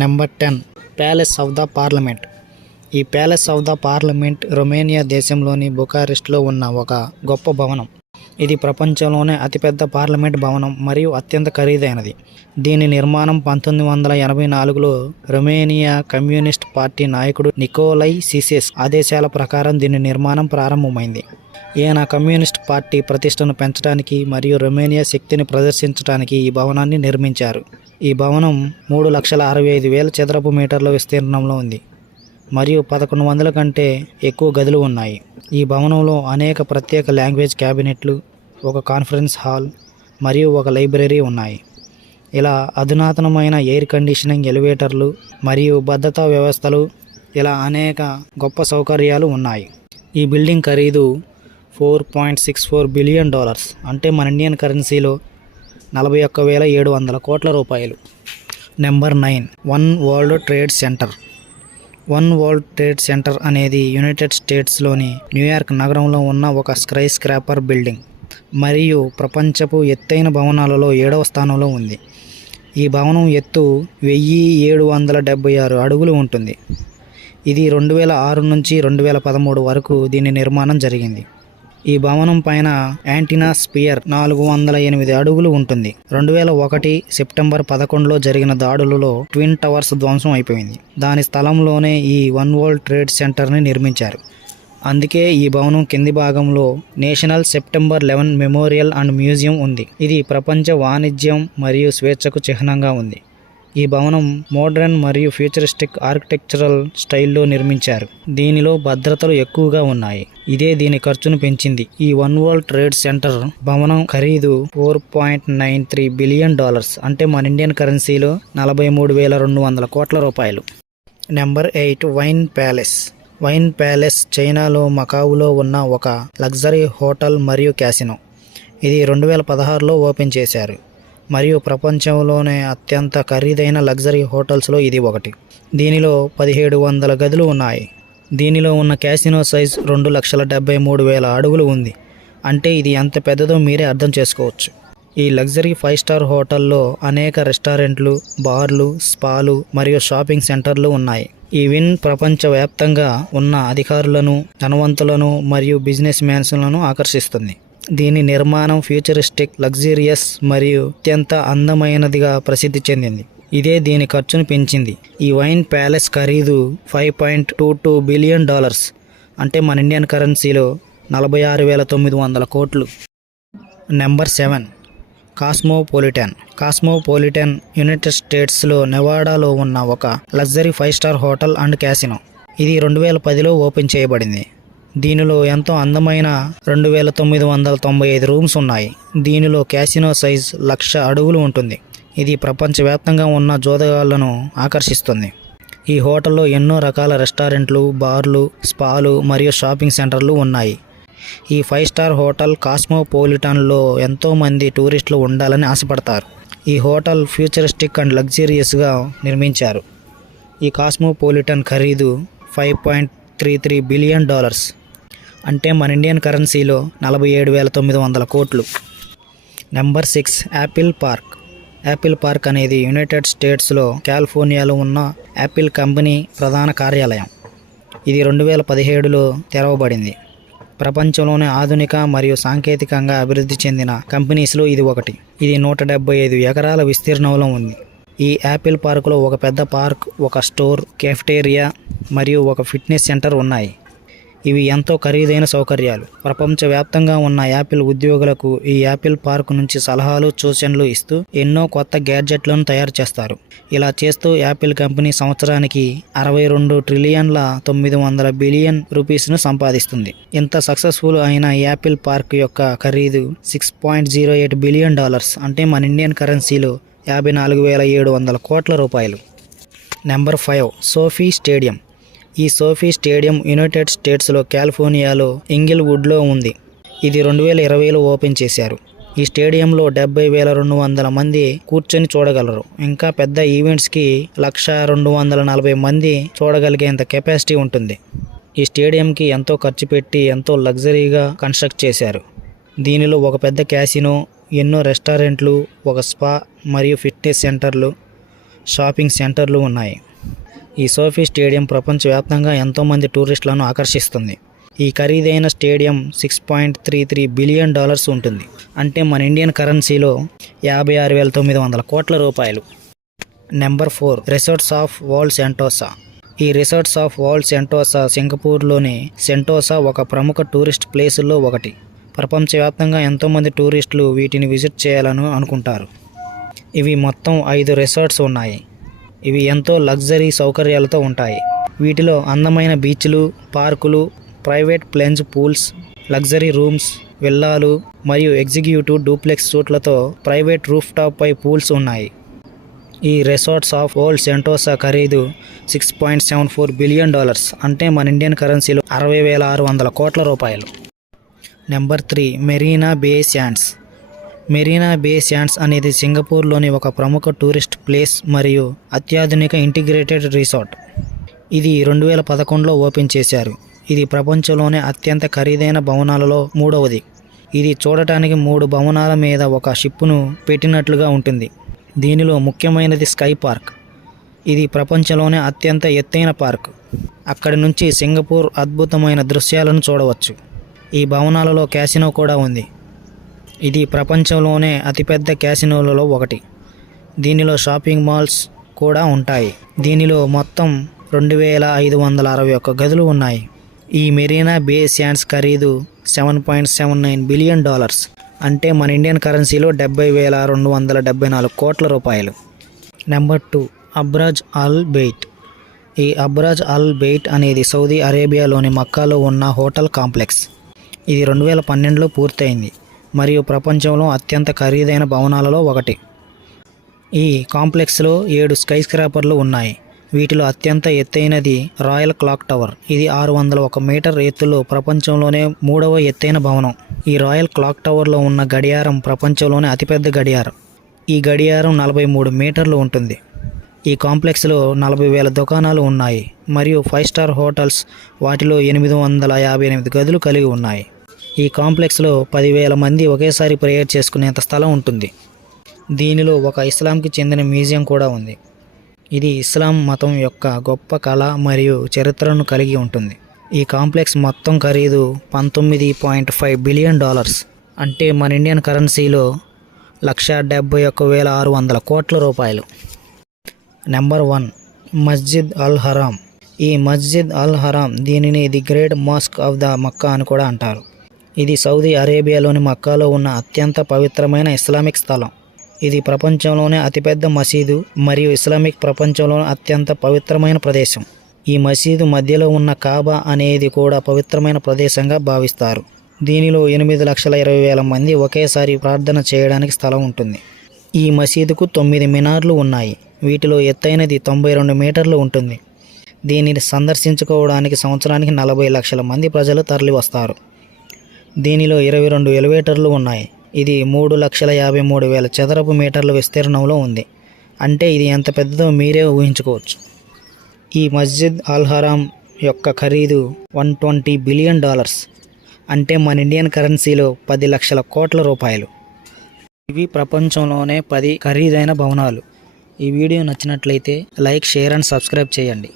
Number 10 palace of the parliament. ఈ palace of the parliament Romania దేశంలోని బుకారెస్ట్లో ఉన్న ఒక గొప్ప భవనం. ఇది ప్రపంచంలోనే అతిపెద్ద పార్లమెంట్ భవనం మరియు అత్యంత ఖరీదైనది. దీని నిర్మాణం 1984లో రొమేనియా కమ్యూనిస్ట్ పార్టీ నాయకుడు నికోలై సిసెస్ ఆదేశాల ప్రకారం దీని నిర్మాణం ప్రారంభమైంది. ఈయన కమ్యూనిస్ట్ పార్టీ ప్రతిష్టను పెంచడానికి మరియు రొమేనియా శక్తిని ప్రదర్శించడానికి ఈ భవనాన్ని నిర్మించారు. ఈ భవనం 3,65,000 చదరపు మీటర్ల విస్తీర్ణంలో ఉంది మరియు 1100 కంటే ఎక్కువ గదులు ఉన్నాయి. ఈ భవనంలో అనేక ప్రత్యేక లాంగ్వేజ్ క్యాబినెట్లు, ఒక కాన్ఫరెన్స్ హాల్ మరియు ఒక లైబ్రరీ ఉన్నాయి. ఇలా అధునాతనమైన ఎయిర్ కండిషనింగ్, ఎలివేటర్లు మరియు భద్రతా వ్యవస్థలు, ఇలా అనేక గొప్ప సౌకర్యాలు ఉన్నాయి. ఈ బిల్డింగ్ ఖరీదు $4.64 బిలియన్, అంటే మన ఇండియన్ కరెన్సీలో 41,700 కోట్ల రూపాయలు. Number 9 one world trade centre. One world trade centre అనేది యునైటెడ్ స్టేట్స్లోని న్యూయార్క్ నగరంలో ఉన్న ఒక స్కై స్క్రాపర్ బిల్డింగ్ మరియు ప్రపంచపు ఎత్తైన భవనాలలో 7వ స్థానంలో ఉంది. ఈ భవనం ఎత్తు 1,776 అడుగులు ఉంటుంది. ఇది 2006 నుంచి 2013 వరకు దీని నిర్మాణం జరిగింది. ఈ భవనం పైన యాంటీనా స్పియర్ 408 అడుగులు ఉంటుంది. 2001 సెప్టెంబర్ 11లో జరిగిన దాడులలో ట్విన్ టవర్స్ ధ్వంసం అయిపోయింది. దాని స్థలంలోనే ఈ వన్ వరల్డ్ ట్రేడ్ సెంటర్ని నిర్మించారు. అందుకే ఈ భవనం కింది భాగంలో national September 11 memorial and museum ఉంది. ఇది ప్రపంచ వాణిజ్యం మరియు స్వేచ్ఛకు చిహ్నంగా ఉంది. ఈ భవనం మోడ్రన్ మరియు ఫ్యూచరిస్టిక్ ఆర్కిటెక్చరల్ స్టైల్లో నిర్మించారు. దీనిలో భద్రతలు ఎక్కువగా ఉన్నాయి. ఇదే దీని ఖర్చును పెంచింది. ఈ వన్ వరల్డ్ ట్రేడ్ సెంటర్ భవనం ఖరీదు $4.93 బిలియన్, అంటే మన ఇండియన్ కరెన్సీలో 43,200 కోట్ల రూపాయలు. Number 8 wine palace. Wine palace చైనాలో మకావులో ఉన్న ఒక లగ్జరీ హోటల్ మరియు క్యాసినో. ఇది 2016లో ఓపెన్ చేశారు మరియు ప్రపంచంలోనే అత్యంత ఖరీదైన లగ్జరీ హోటల్స్లో ఇది ఒకటి. దీనిలో 1,700 గదులు ఉన్నాయి. దీనిలో ఉన్న క్యాసినో సైజ్ 2,73,000 అడుగులు ఉంది. అంటే ఇది ఎంత పెద్దదో మీరే అర్థం చేసుకోవచ్చు. ఈ లగ్జరీ 5 స్టార్ హోటల్లో అనేక రెస్టారెంట్లు, బార్లు, స్పాలు మరియు షాపింగ్ సెంటర్లు ఉన్నాయి. ఈ విన్ ప్రపంచవ్యాప్తంగా ఉన్న అధికారులను, ధనవంతులను మరియు బిజినెస్ మ్యాన్స్లను ఆకర్షిస్తుంది. దీని నిర్మాణం ఫ్యూచరిస్టిక్, లగ్జరియస్ మరియు అత్యంత అందమైనదిగా ప్రసిద్ధి చెందింది. ఇదే దీని ఖర్చును పెంచింది. ఈ వైన్ ప్యాలెస్ ఖరీదు $5.22 బిలియన్, అంటే మన ఇండియన్ కరెన్సీలో 46,900 కోట్లు. Number 7 cosmopolitan. కాస్మోపాలిటన్ యునైటెడ్ స్టేట్స్లో నెవాడాలో ఉన్న ఒక luxury 5 star hotel and casino. ఇది 2010లో ఓపెన్ చేయబడింది. దీనిలో ఎంతో అందమైన 2,995 రూమ్స్ ఉన్నాయి. దీనిలో క్యాసినో సైజ్ 1,00,000 అడుగులు ఉంటుంది. ఇది ప్రపంచవ్యాప్తంగా ఉన్న జోదగాళ్లను ఆకర్షిస్తుంది. ఈ హోటల్లో ఎన్నో రకాల రెస్టారెంట్లు, బార్లు, స్పాలు మరియు షాపింగ్ సెంటర్లు ఉన్నాయి. ఈ 5 స్టార్ హోటల్ కాస్మోపాలిటన్లో ఎంతోమంది టూరిస్టులు ఉండాలని ఆశపడతారు. ఈ హోటల్ ఫ్యూచరిస్టిక్ అండ్ లగ్జరియస్గా నిర్మించారు. ఈ కాస్మోపాలిటన్ ఖరీదు $5.33 బిలియన్, అంటే మన ఇండియన్ కరెన్సీలో 47,900 కోట్లు. Number 6 Apple park. Apple park అనేది యునైటెడ్ స్టేట్స్లో కాలిఫోర్నియాలో ఉన్న యాపిల్ కంపెనీ ప్రధాన కార్యాలయం. ఇది 2017లో తెరవబడింది. ప్రపంచంలోనే ఆధునిక మరియు సాంకేతికంగా అభివృద్ధి చెందిన కంపెనీస్లో ఇది ఒకటి. ఇది 175 ఎకరాల విస్తీర్ణంలో ఉంది. ఈ యాపిల్ పార్కులో ఒక పెద్ద పార్క్, ఒక స్టోర్, కెఫెటేరియా మరియు ఒక ఫిట్నెస్ సెంటర్ ఉన్నాయి. ఇవి ఎంతో ఖరీదైన సౌకర్యాలు. ప్రపంచవ్యాప్తంగా ఉన్న యాపిల్ ఉద్యోగులకు ఈ యాపిల్ పార్క్ నుంచి సలహాలు, సూచనలు ఇస్తూ ఎన్నో కొత్త గ్యాడ్జెట్లను తయారు చేస్తారు. ఇలా చేస్తూ యాపిల్ కంపెనీ సంవత్సరానికి $62,900 బిలియన్ రూపీస్ను సంపాదిస్తుంది. ఇంత సక్సెస్ఫుల్ అయిన యాపిల్ పార్క్ యొక్క ఖరీదు $6.08 బిలియన్, అంటే మన ఇండియన్ కరెన్సీలో 54,700 కోట్ల రూపాయలు. Number 5 Sophie stadium. ఈ సోఫీ స్టేడియం యునైటెడ్ స్టేట్స్లో కాలిఫోర్నియాలో ఇంగిల్వుడ్లో ఉంది. ఇది 2020లో ఓపెన్ చేశారు. ఈ స్టేడియంలో 70,200 మంది కూర్చొని చూడగలరు. ఇంకా పెద్ద ఈవెంట్స్కి 1,240 మంది చూడగలిగేంత కెపాసిటీ ఉంటుంది. ఈ స్టేడియంకి ఎంతో ఖర్చు పెట్టి ఎంతో లగ్జరీగా కన్స్ట్రక్ట్ చేశారు. దీనిలో ఒక పెద్ద క్యాసినో, ఎన్నో రెస్టారెంట్లు, ఒక స్పా మరియు ఫిట్నెస్ సెంటర్లు షాపింగ్ సెంటర్లు ఉన్నాయి. ఈ సోఫీ స్టేడియం ప్రపంచవ్యాప్తంగా ఎంతోమంది టూరిస్టులను ఆకర్షిస్తుంది. ఈ ఖరీదైన స్టేడియం $6.33 బిలియన్ ఉంటుంది. అంటే మన ఇండియన్ కరెన్సీలో 56,900 కోట్ల రూపాయలు. Number 4, resorts of world Sentosa. ఈ రిసార్ట్స్ ఆఫ్ వరల్డ్ సెంటోసా సింగపూర్లోని సెంటోసా ఒక ప్రముఖ టూరిస్ట్ ప్లేసుల్లో ఒకటి. ప్రపంచవ్యాప్తంగా ఎంతోమంది టూరిస్టులు వీటిని విజిట్ చేయాలని అనుకుంటారు. ఇవి మొత్తం 5 రిసార్ట్స్ ఉన్నాయి. ఇవి ఎంతో లగ్జరీ సౌకర్యాలతో ఉంటాయి. వీటిలో అందమైన బీచ్లు, పార్కులు, private plunge pools, luxury rooms, విల్లాలు మరియు ఎగ్జిక్యూటివ్ డూప్లెక్స్ సూట్లతో ప్రైవేట్ రూఫ్ టాప్ పై పూల్స్ ఉన్నాయి. ఈ రిసార్ట్స్ ఆఫ్ వరల్డ్ సెంటోసా ఖరీదు $6.74 బిలియన్, అంటే మన ఇండియన్ కరెన్సీలో 60,600 కోట్ల రూపాయలు. నెంబర్ 3, మెరీనా బే శాండ్స్. మెరీనా బే శాండ్స్ అనేది సింగపూర్లోని ఒక ప్రముఖ టూరిస్ట్ ప్లేస్ మరియు అత్యాధునిక ఇంటిగ్రేటెడ్ రిసార్ట్. ఇది 2011లో ఓపెన్ చేశారు. ఇది ప్రపంచంలోనే అత్యంత ఖరీదైన భవనాలలో 3వది. ఇది చూడటానికి 3 భవనాల మీద ఒక షిప్పును పెట్టినట్లుగా ఉంటుంది. దీనిలో ముఖ్యమైనది స్కై పార్క్. ఇది ప్రపంచంలోనే అత్యంత ఎత్తైన పార్క్. అక్కడి నుంచి సింగపూర్ అద్భుతమైన దృశ్యాలను చూడవచ్చు. ఈ భవనాలలో క్యాసినో కూడా ఉంది. ఇది ప్రపంచంలోనే అతిపెద్ద క్యాసినోలలో ఒకటి. దీనిలో షాపింగ్ మాల్స్ కూడా ఉంటాయి. దీనిలో మొత్తం 2,561 గదులు ఉన్నాయి. ఈ మెరీనా బే శాండ్స్ ఖరీదు $7.79 బిలియన్, అంటే మన ఇండియన్ కరెన్సీలో 70,274 కోట్ల రూపాయలు. నెంబర్ 2, అబ్రాజ్ అల్ బెయిట్. ఈ అబ్రాజ్ అల్ బెయిట్ అనేది సౌదీ అరేబియాలోని మక్కాలో ఉన్న హోటల్ కాంప్లెక్స్. ఇది 2012లో పూర్తయింది మరియు ప్రపంచంలో అత్యంత ఖరీదైన భవనాలలో ఒకటి. ఈ కాంప్లెక్స్లో 7 స్కై స్క్రాపర్లు ఉన్నాయి. వీటిలో అత్యంత ఎత్తైనది రాయల్ క్లాక్ టవర్. ఇది 601 మీటర్ ఎత్తులో ప్రపంచంలోనే 3వ ఎత్తైన భవనం. ఈ రాయల్ క్లాక్ టవర్లో ఉన్న గడియారం ప్రపంచంలోనే అతిపెద్ద గడియారం. ఈ గడియారం 43 మీటర్లు ఉంటుంది. ఈ కాంప్లెక్స్లో 40,000 దుకాణాలు ఉన్నాయి మరియు 5 స్టార్ హోటల్స్ వాటిలో 858 గదులు కలిగి ఉన్నాయి. ఈ కాంప్లెక్స్లో 10,000 మంది ఒకేసారి ప్రేయర్ చేసుకునేంత స్థలం ఉంటుంది. దీనిలో ఒక ఇస్లాంకి చెందిన మ్యూజియం కూడా ఉంది. ఇది ఇస్లాం మతం యొక్క గొప్ప కళ మరియు చరిత్రను కలిగి ఉంటుంది. ఈ కాంప్లెక్స్ మొత్తం ఖరీదు $19.5 బిలియన్, అంటే మన ఇండియన్ కరెన్సీలో 171,600 కోట్ల రూపాయలు. Number 1, Masjid al Haram. ఈ మస్జిద్ అల్ హరామ్ దీనిని the great mosque of the Mecca అని కూడా అంటారు. ఇది సౌదీ అరేబియాలోని మక్కాలో ఉన్న అత్యంత పవిత్రమైన ఇస్లామిక్ స్థలం. ఇది ప్రపంచంలోనే అతిపెద్ద మసీదు మరియు ఇస్లామిక్ ప్రపంచంలోనే అత్యంత పవిత్రమైన ప్రదేశం. ఈ మసీదు మధ్యలో ఉన్న కాబా అనేది కూడా పవిత్రమైన ప్రదేశంగా భావిస్తారు. దీనిలో 8,20,000 మంది ఒకేసారి ప్రార్థన చేయడానికి స్థలం ఉంటుంది. ఈ మసీదుకు 9 మినార్లు ఉన్నాయి. వీటిలో ఎత్తైనది 92 మీటర్లు ఉంటుంది. దీనిని సందర్శించుకోవడానికి సంవత్సరానికి 40 లక్షల మంది ప్రజలు తరలి వస్తారు. దీనిలో 22 ఎలివేటర్లు ఉన్నాయి. ఇది 3,53,000 చదరపు మీటర్ల విస్తీర్ణంలో ఉంది. అంటే ఇది ఎంత పెద్దదో మీరే ఊహించుకోవచ్చు. ఈ మస్జిద్ అల్ హరామ్ యొక్క ఖరీదు $120 బిలియన్, అంటే మన ఇండియన్ కరెన్సీలో 10 లక్షల కోట్ల రూపాయలు. ఇవి ప్రపంచంలోనే 10 ఖరీదైన భవనాలు. ఈ వీడియో నచ్చినట్లయితే లైక్, షేర్ అండ్ సబ్స్క్రైబ్ చేయండి.